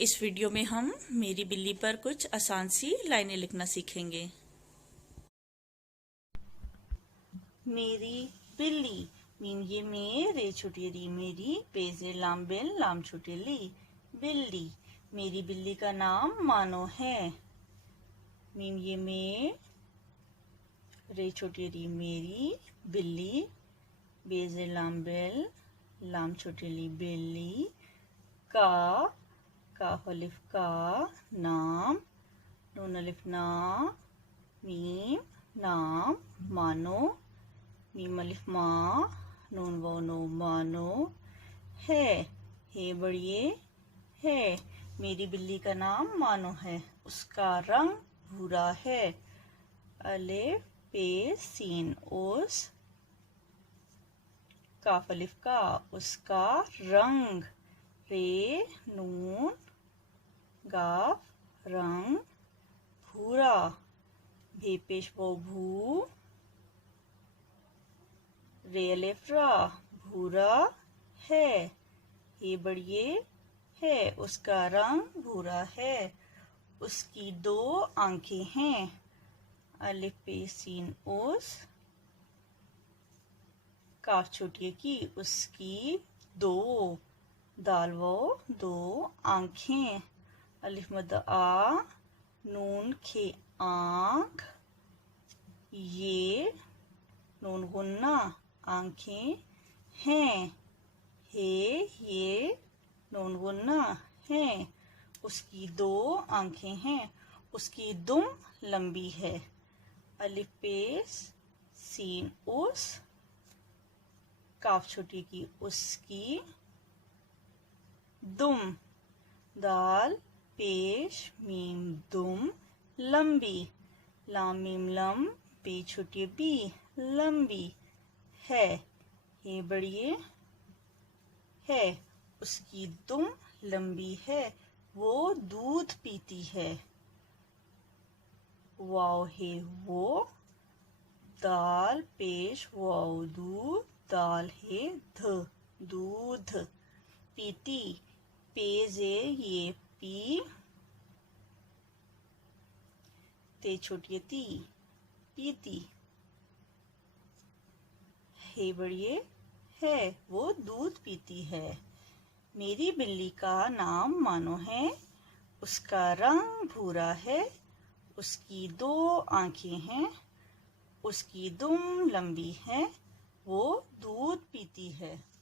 इस वीडियो में हम मेरी बिल्ली पर कुछ आसान सी लाइनें लिखना सीखेंगे। मेरी बिल्ली मीन ये मेरे छोटी री मेरी पेजे लाम बिल लाम छोटी ली बिल्ली। मेरी बिल्ली का नाम मानो है। मीन ये में रे छोटी री मेरी बिल्ली बेजे लाम बिल लाम छोटी ली बिल्ली। का अलिफ का नाम नून अलिफ ना मीम नाम मानो मीम अलिफ मा नून वो नो मानो है बढ़िए है। मेरी बिल्ली का नाम मानो है। उसका रंग भूरा है। अलिफ पे सीन उस काफ अलिफ का उसका रंग रे नून गाफ रंग भूरा भे पेश वो भू रे अलिफ रा भूरा है। ये बढ़िए है। उसका रंग भूरा है। उसकी दो आंखें हैं। अलिफ पे सीन उस काफ छोटी की उसकी दो दाल वो दो आंखें। अलिफ मद आ नून खे आंख ये नून गुन्ना आंखें हैं। हे ये नून गुन्ना हैं। उसकी दो आंखें हैं। उसकी दुम लंबी है। अलिफ पेश सीन उस काफ छोटी की उसकी दुम दाल पेश मीम दुम लंबी लाम मीम लम पे छोटी बी लंबी है। ये बढ़िए है। उसकी दुम लंबी है। वो दूध पीती है। वाव है वो दाल पेश वाव दूध दाल है ध दूध पीती पेजे ये पी ते छोटी ती पीती है बढ़िए है। वो दूध पीती है। मेरी बिल्ली का नाम मानो है। उसका रंग भूरा है। उसकी दो आंखें हैं। उसकी दुम लंबी है। वो दूध पीती है।